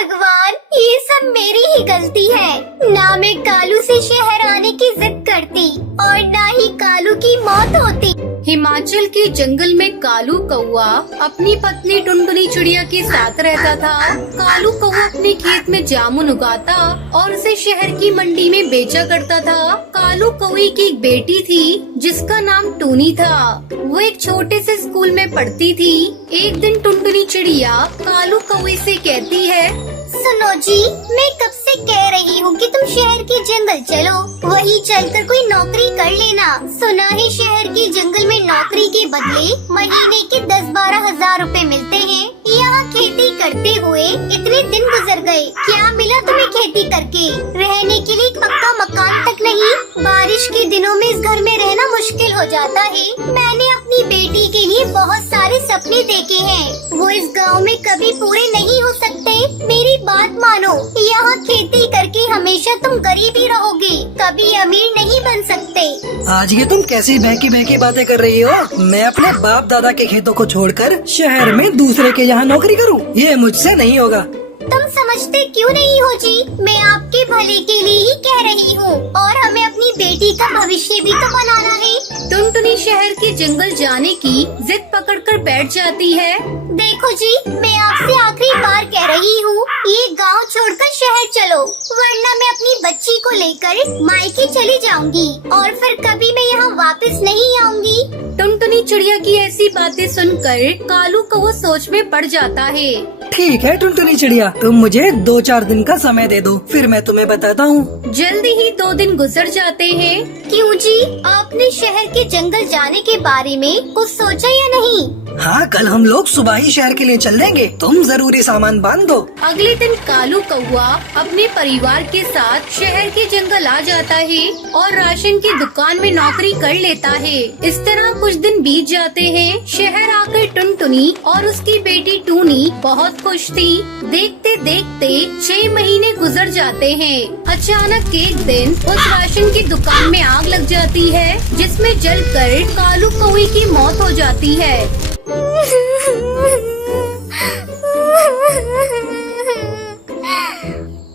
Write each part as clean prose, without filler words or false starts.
भगवान, ये सब मेरी ही गलती है। ना मैं कालू से शहर आने की जिद करती और ना ही कालू की मौत होती। हिमाचल के जंगल में कालू कौआ अपनी पत्नी टुनटुनी चिड़िया के साथ रहता था। कालू कौआ अपने खेत में जामुन उगाता और उसे शहर की मंडी में बेचा करता था। कालू कौए की एक बेटी थी जिसका नाम टूनी था। वो एक छोटे से स्कूल में पढ़ती थी। एक दिन टुनटुनी चिड़िया कालू कौए से कहती है, सुनो जी, मैं कब से कह रही हूँ कि तुम शहर के जंगल चलो, वही चलकर कोई नौकरी कर लेना। सुना है शहर के जंगल में नौकरी के बदले महीने के 10-12 हजार रुपए मिलते हैं। यहाँ खेती करते हुए इतने दिन गुजर गए, क्या मिला तुम्हें खेती करके? रहने के लिए पक्का मकान तक नहीं। बारिश के दिनों में इस घर में रहना मुश्किल हो जाता है। मैंने अपनी बेटी के लिए बहुत सारे सपने देखे हैं, वो इस गाँव में कभी पूरे नहीं हो सकते। मेरी बात मानो, यहाँ खेती करके हमेशा तुम गरीब ही रहोगे, कभी अमीर नहीं बन सकते। आज ये तुम कैसी बहकी बातें कर रही हो? मैं अपने बाप दादा के खेतों को छोड़कर शहर में दूसरे के यहाँ नौकरी करूँ? ये मुझसे नहीं होगा। तुम समझते क्यों नहीं हो जी? मैं आपके भले के लिए ही कह रही हूँ और हमें अपनी बेटी का भविष्य भी तो बनाना है। टुनटुनी शहर के जंगल जाने की जिद पकड़कर बैठ जाती है। देखो जी, मैं आपसे आखिरी बार कह रही हूँ, ये गांव छोड़कर शहर चलो, वरना मैं अपनी बच्ची को लेकर मायके चली जाऊंगी और फिर कभी मैं यहाँ वापस नहीं आऊंगी। टुनटुनी चिड़िया की ऐसी बातें सुनकर कालू कौआ सोच में पड़ जाता है। ठीक है टुनटुनी चिड़िया, तुम मुझे 2-4 दिन का समय दे दो, फिर मैं तुम्हें बताता हूँ। जल्दी ही 2 दिन गुजर जाते हैं। क्यों जी, आपने शहर के जंगल जाने के बारे में कुछ सोचा या नहीं? हाँ, कल हम लोग सुबह ही शहर के लिए चल देंगे, तुम जरूरी सामान बांध दो। अगले दिन कालू कौआ अपने परिवार के साथ शहर के जंगल आ जाता है और राशन की दुकान में नौकरी कर लेता है। इस तरह कुछ दिन बीत जाते हैं। शहर आकर टुनटुनी और उसकी बेटी टूनी बहुत खुश थी। देखते देखते 6 महीने गुजर जाते हैं। अचानक एक दिन उस राशन की दुकान में आग लग जाती है, जिसमें जलकर कालू कौए की मौत हो जाती है।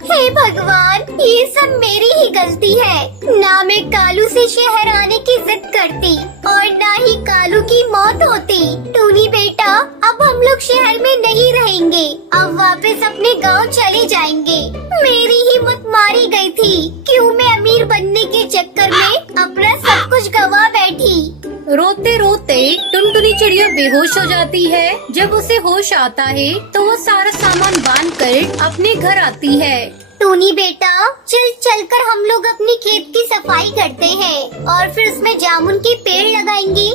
हे भगवान, ये सब मेरी ही गलती है। ना मैं कालू से शहर आने की जिद करती और ना ही कालू की मौत होती। टूनी बेटा, अब हम लोग शहर में नहीं रहेंगे, अब वापस अपने गांव चले जाएंगे। मेरी हिम्मत मारी गई थी। क्यों मैं अमीर बनने के चक्कर में अपना सब कुछ गवा बैठी। रोते रोते टुनटुनी चिड़िया बेहोश हो जाती है। जब उसे होश आता है तो वो सारा सामान बांध कर अपने घर आती है। टूनी बेटा, चलकर हम लोग अपनी खेत की सफाई करते हैं और फिर उसमें जामुन के पेड़ लगाएंगे।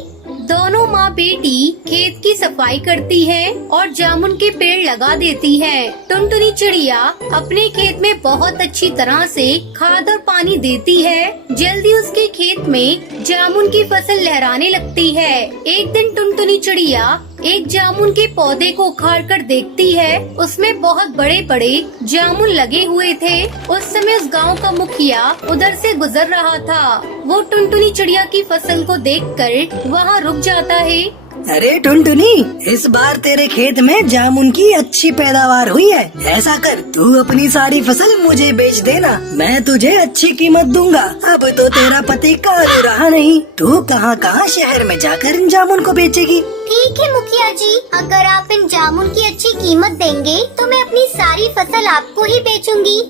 दोनों माँ बेटी खेत की सफाई करती है और जामुन के पेड़ लगा देती है। टुनटुनी चिड़िया अपने खेत में बहुत अच्छी तरह से खाद और पानी देती है। जल्दी उसके खेत में जामुन की फसल लहराने लगती है। एक दिन टुनटुनी चिड़िया एक जामुन के पौधे को उखाड़ कर देखती है। उसमें बहुत बड़े बड़े जामुन लगे हुए थे। उस समय उस गांव का मुखिया उधर से गुजर रहा था। वो टुनटुनी चिड़िया की फसल को देखकर वहाँ रुक जाता है। अरे टुनटुनी, इस बार तेरे खेत में जामुन की अच्छी पैदावार हुई है। ऐसा कर, तू अपनी सारी फसल मुझे बेच देना, मैं तुझे अच्छी कीमत दूंगा। अब तो तेरा पति कालू रहा नहीं, तू कहाँ कहाँ शहर में जाकर इन जामुन को बेचेगी। ठीक है मुखिया जी, अगर आप इन जामुन की अच्छी कीमत देंगे तो मैं अपनी सारी फसल आपको ही बेचूंगी।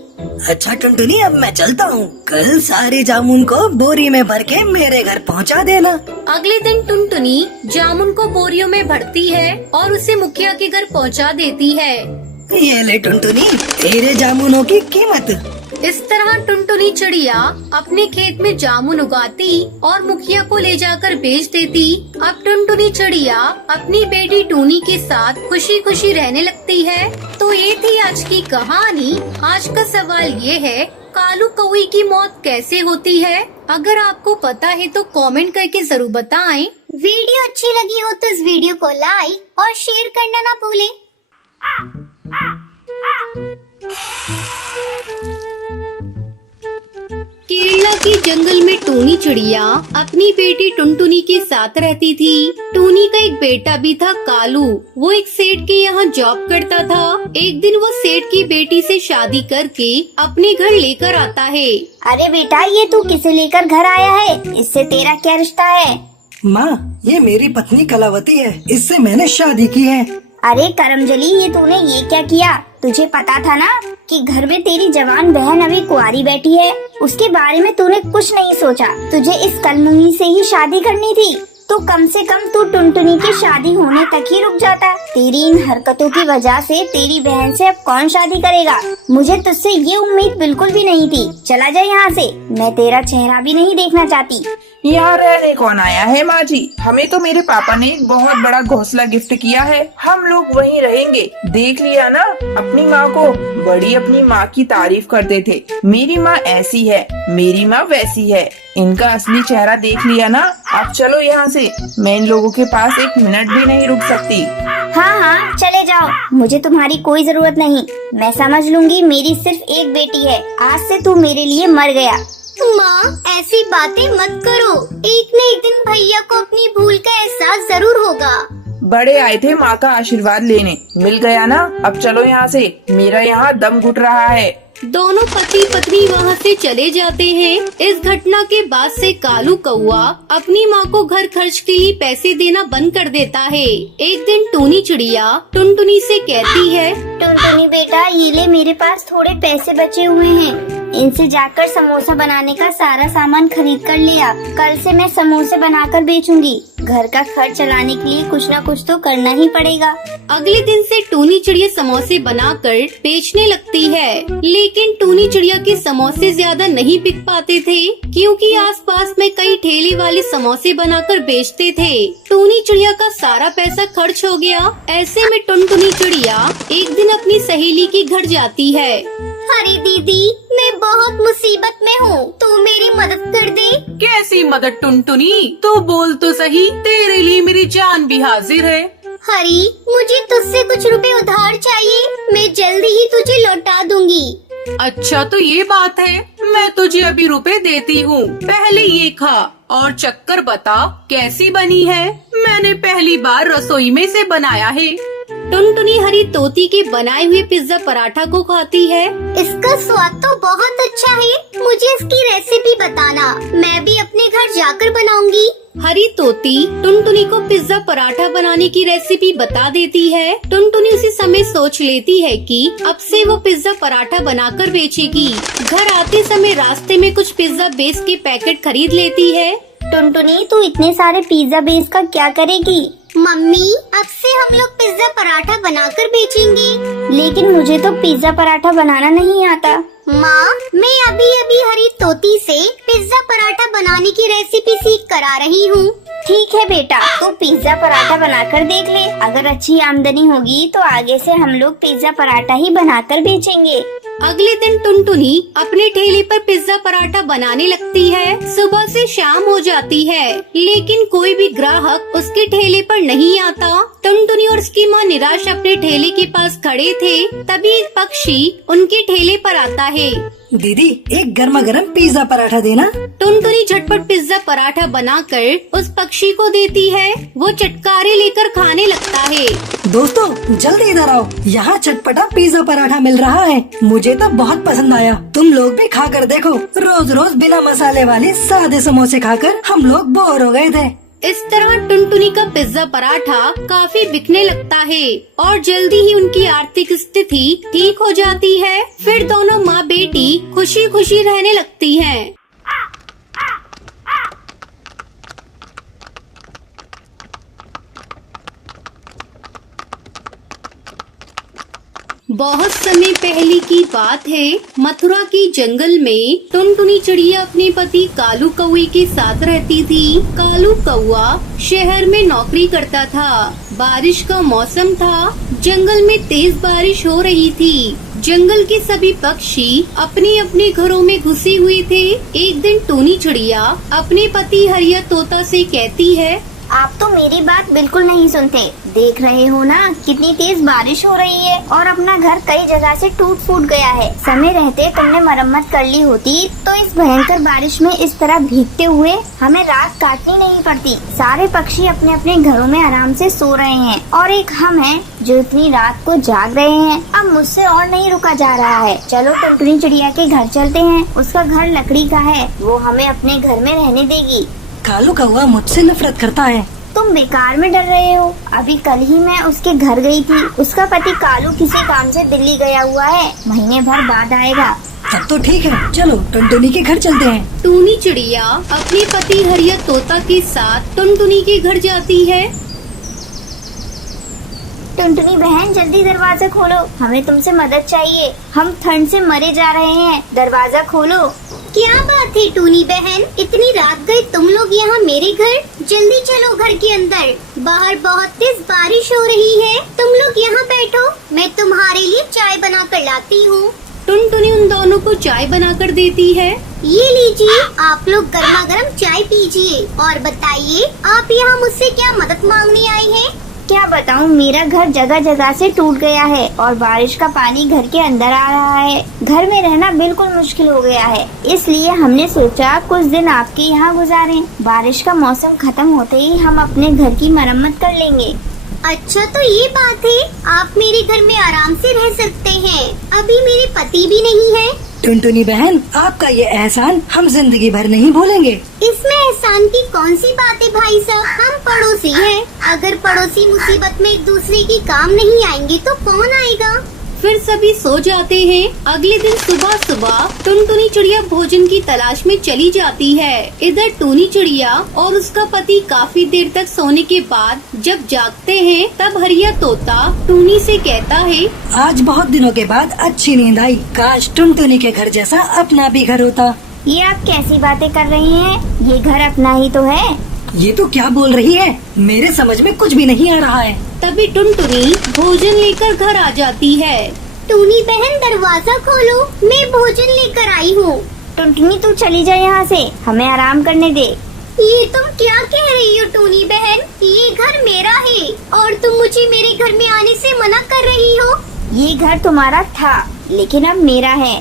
अच्छा टुनटुनी, अब मैं चलता हूँ। कल सारे जामुन को बोरी में भर के मेरे घर पहुँचा देना। अगले दिन टुनटुनी जामुन को बोरियों में भरती है और उसे मुखिया के घर पहुँचा देती है। ये ले टुनटुनी, तेरे जामुनों की कीमत। इस तरह टुनटुनी चिड़िया अपने खेत में जामुन उगाती और मुखिया को ले जाकर बेच देती। अब टुनटुनी चिड़िया अपनी बेटी टूनी के साथ खुशी खुशी रहने लगती है। तो ये थी आज की कहानी। आज का सवाल ये है, कालू कौए की मौत कैसे होती है? अगर आपको पता है तो कमेंट करके जरूर बताएं। वीडियो अच्छी लगी हो तो इस वीडियो को लाइक और शेयर करना ना भूलें। केरला के जंगल में टूनी चिड़िया अपनी बेटी टुनटुनी के साथ रहती थी। टूनी का एक बेटा भी था कालू। वो एक सेठ के यहाँ जॉब करता था। एक दिन वो सेठ की बेटी से शादी करके अपने घर लेकर आता है। अरे बेटा, ये तू किसे लेकर घर आया है? इससे तेरा क्या रिश्ता है? माँ, ये मेरी पत्नी कलावती है, इससे मैंने शादी की है। अरे करमजली, ये तूने ये क्या किया? तुझे पता था ना कि घर में तेरी जवान बहन अभी कुंवारी बैठी है। उसके बारे में तूने कुछ नहीं सोचा। तुझे इस कलमुही से ही शादी करनी थी। तो कम से कम तू टुनटुनी की शादी होने तक ही रुक जाता। तेरी इन हरकतों की वजह से तेरी बहन से अब कौन शादी करेगा? मुझे तुझसे ये उम्मीद बिल्कुल भी नहीं थी। चला जा यहाँ से, मैं तेरा चेहरा भी नहीं देखना चाहती। यहाँ रहने कौन आया है माँ जी? हमें तो मेरे पापा ने एक बहुत बड़ा घोंसला गिफ्ट किया है। हम लोग वहीं रहेंगे। देख लिया ना अपनी माँ को? बड़ी अपनी माँ की तारीफ करते थे। मेरी माँ ऐसी है, मेरी माँ वैसी है। इनका असली चेहरा देख लिया ना? अब चलो यहाँ से। मैं इन लोगों के पास एक मिनट भी नहीं रुक सकती। हाँ हाँ, चले जाओ। मुझे तुम्हारी कोई जरूरत नहीं। मैं समझ लूंगी, मेरी सिर्फ एक बेटी है। आज से तू मेरे लिए मर गया। माँ, ऐसी बातें मत करो। एक न एक दिन भैया को अपनी भूल का एहसास जरूर होगा। बड़े आए थे माँ का आशीर्वाद लेने, मिल गया ना? अब चलो यहाँ से, मेरा यहाँ दम घुट रहा है। दोनों पति पत्नी वहाँ से चले जाते हैं। इस घटना के बाद से कालू कौआ अपनी माँ को घर खर्च के लिए पैसे देना बंद कर देता है। एक दिन टूनी चिड़िया टुनटुनी से कहती है, टुनटुनी बेटा, ये ले, मेरे पास थोड़े पैसे बचे हुए हैं। इनसे जाकर समोसा बनाने का सारा सामान खरीद कर ले आ। कल से मैं समोसे बनाकर बेचूंगी। घर का खर्च चलाने के लिए कुछ न कुछ तो करना ही पड़ेगा। अगले दिन से टूनी चिड़िया समोसे बनाकर बेचने लगती है। लेकिन टूनी चिड़िया के समोसे ज्यादा नहीं बिक पाते थे, क्योंकि आसपास में कई ठेले वाले समोसे बनाकर बेचते थे। टूनी चिड़िया का सारा पैसा खर्च हो गया। ऐसे में टुनटुनी चिड़िया एक दिन अपनी सहेली के घर जाती है। अरे दीदी, मैं बहुत मुसीबत में हूँ, तू मेरी मदद कर दे। कैसी मदद टुनटुनी? तो बोल तो सही, तेरे लिए मेरी जान भी हाजिर है। हरी, मुझे तुझसे कुछ रुपए उधार चाहिए। मैं जल्दी ही तुझे लौटा दूंगी। अच्छा तो ये बात है, मैं तुझे अभी रुपए देती हूँ। पहले ये खा और चक्कर बता कैसी बनी है। मैंने पहली बार रसोई में से बनाया है। टुनटुनी हरी तोती के बनाए हुए पिज्जा पराठा को खाती है। इसका स्वाद तो बहुत अच्छा है। मुझे इसकी रेसिपी बताना, मैं भी अपने घर जाकर बनाऊंगी। हरी तोती टुनटुनी को पिज्जा पराठा बनाने की रेसिपी बता देती है। टुनटुनी उसी समय सोच लेती है कि अब से वो पिज्जा पराठा बनाकर बेचेगी। घर आते समय रास्ते में कुछ पिज्जा बेस के पैकेट खरीद लेती है। टुनटुनी, तू इतने सारे पिज्जा बेस का क्या करेगी? मम्मी, अब से हम लोग पिज्जा पराठा बनाकर बेचेंगे। लेकिन मुझे तो पिज्जा पराठा बनाना नहीं आता। माँ, मैं अभी अभी हरी तोती से पिज्जा पराठा बनाने की रेसिपी सीख कर आ रही हूँ। ठीक है बेटा, तू पिज्जा पराठा बनाकर देख ले। अगर अच्छी आमदनी होगी तो आगे से हम लोग पिज्जा पराठा ही बनाकर बेचेंगे। अगले दिन टुनटुनी अपने ठेले पर पिज्जा पराठा बनाने लगती है। सुबह से शाम हो जाती है, लेकिन कोई भी ग्राहक उसके ठेले पर नहीं आता। टुनटुनी और उसकी माँ निराश अपने ठेले के पास खड़े थे। तभी एक पक्षी उनके ठेले पर आता है। दीदी, एक गर्मा गर्म पिज्जा पराठा देना। टुनटुनी झटपट पिज्जा पराठा बनाकर उस पक्षी को देती है। वो चटकारे लेकर खाने लगता है। दोस्तों, जल्दी इधर आओ, यहाँ चटपटा पिज्जा पराठा मिल रहा है। मुझे तो बहुत पसंद आया। तुम लोग भी खाकर देखो। रोज रोज बिना मसाले वाले सादे समोसे खाकर हम लोग बोर हो गए थे। इस तरह टुनटुनी का पिज्जा पराठा काफी बिकने लगता है और जल्दी ही उनकी आर्थिक स्थिति ठीक हो जाती है। फिर दोनों माँ बेटी खुशी खुशी रहने लगती हैं। बहुत समय पहले की बात है। मथुरा के जंगल में टुनटुनी चिड़िया अपने पति कालू कौए के साथ रहती थी। कालू कौआ शहर में नौकरी करता था। बारिश का मौसम था। जंगल में तेज बारिश हो रही थी। जंगल के सभी पक्षी अपने अपने घरों में घुसे हुए थे। एक दिन टूनी चिड़िया अपने पति हरिया तोता से कहती है, आप तो मेरी बात बिल्कुल नहीं सुनते। देख रहे हो ना कितनी तेज बारिश हो रही है और अपना घर कई जगह से टूट फूट गया है। समय रहते तुमने मरम्मत कर ली होती तो इस भयंकर बारिश में इस तरह भीगते हुए हमें रात काटनी नहीं पड़ती। सारे पक्षी अपने अपने घरों में आराम से सो रहे हैं और एक हम हैं जो इतनी रात को जाग रहे हैं। अब मुझसे और नहीं रुका जा रहा है। चलो टुनटुनी चिड़िया के घर चलते हैं। उसका घर लकड़ी का है, वो हमें अपने घर में रहने देगी। कालू कौवा मुझसे नफरत करता है। तुम बेकार में डर रहे हो। अभी कल ही मैं उसके घर गई थी। उसका पति कालू किसी काम से दिल्ली गया हुआ है, महीने भर बाद आएगा। तब तो ठीक है, चलो टुनटुनी के घर चलते हैं। टूनी चिड़िया अपने पति हरिया तोता के साथ टुनटुनी के घर जाती है। टुनटुनी बहन जल्दी दरवाजा खोलो, हमें तुमसे मदद चाहिए। हम ठंड से मरे जा रहे हैं, दरवाजा खोलो। क्या बात है टूनी बहन, इतनी रात गए तुम लोग यहाँ मेरे घर? जल्दी चलो घर के अंदर, बाहर बहुत तेज बारिश हो रही है। तुम लोग यहाँ बैठो, मैं तुम्हारे लिए चाय बना कर लाती हूँ। टुनटुनी उन दोनों को चाय बनाकर देती है। ये लीजिए, आप लोग गर्मा गर्म चाय पीजिए और बताइए आप यहाँ मुझसे क्या मदद मांगने आई हैं? क्या बताऊँ, मेरा घर जगह जगह से टूट गया है और बारिश का पानी घर के अंदर आ रहा है। घर में रहना बिल्कुल मुश्किल हो गया है, इसलिए हमने सोचा कुछ दिन आपके यहाँ गुजारें। बारिश का मौसम खत्म होते ही हम अपने घर की मरम्मत कर लेंगे। अच्छा तो ये बात है, आप मेरे घर में आराम से रह सकते हैं। अभी मेरे पति भी नहीं है। टुनटुनी बहन, आपका ये एहसान हम जिंदगी भर नहीं भूलेंगे। इसमें एहसान की कौन सी बात है भाई साहब, हम पड़ोसी हैं। अगर पड़ोसी मुसीबत में एक दूसरे की काम नहीं आएंगे तो कौन आएगा? फिर सभी सो जाते हैं। अगले दिन सुबह सुबह टुनटुनी चिड़िया भोजन की तलाश में चली जाती है। इधर टूनी चिड़िया और उसका पति काफी देर तक सोने के बाद जब जागते हैं तब हरिया तोता टूनी से कहता है, आज बहुत दिनों के बाद अच्छी नींद आई। काश टुनटुनी के घर जैसा अपना भी घर होता। ये आप कैसी बातें कर रही हैं? ये घर अपना ही तो है। ये तो क्या बोल रही है, मेरे समझ में कुछ भी नहीं आ रहा है। तभी टुनटुनी भोजन लेकर घर आ जाती है। टूनी बहन दरवाजा खोलो, मैं भोजन लेकर आई हूँ। टुनटुनी तू चली जा यहाँ से, हमें आराम करने दे। ये तुम क्या कह रही हो टूनी बहन? ये घर मेरा है और तुम मुझे मेरे घर में आने से मना कर रही हो। ये घर तुम्हारा था लेकिन अब मेरा है।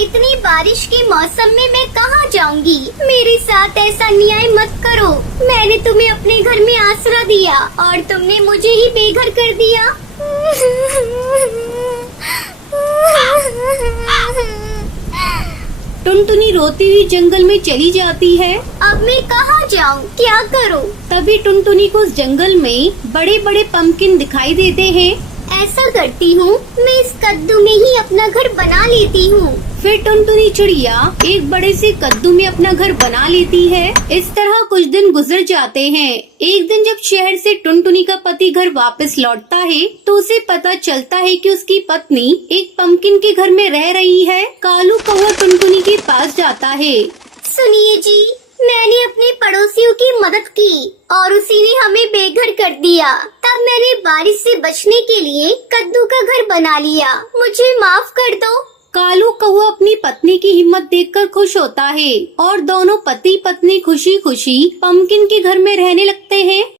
इतनी बारिश के मौसम में मैं कहाँ जाऊंगी? मेरे साथ ऐसा अन्याय मत करो। मैंने तुम्हें अपने घर में आसरा दिया और तुमने मुझे ही बेघर कर दिया। टुनटुनी रोती हुई जंगल में चली जाती है। अब मैं कहाँ जाऊँ, क्या करूँ? तभी टुनटुनी को उस जंगल में बड़े बड़े पंपकिन दिखाई देते हैं। ऐसा करती हूँ, मैं इस कद्दू में ही अपना घर बना लेती हूँ। फिर टुनटुनी चिड़िया एक बड़े से कद्दू में अपना घर बना लेती है। इस तरह कुछ दिन गुजर जाते हैं। एक दिन जब शहर से टुनटुनी का पति घर वापस लौटता है तो उसे पता चलता है कि उसकी पत्नी एक पंपकिन के घर में रह रही है। कालू कौवा टुनटुनी के पास जाता है। सुनिए जी, मैंने अपने पड़ोसियों की मदद की और उसी ने हमें बेघर कर दिया। तब मैंने बारिश से बचने के लिए कद्दू का घर बना लिया, मुझे माफ कर दो। कालू कौवा अपनी पत्नी की हिम्मत देखकर खुश होता है और दोनों पति पत्नी खुशी खुशी पंपकिन के घर में रहने लगते हैं।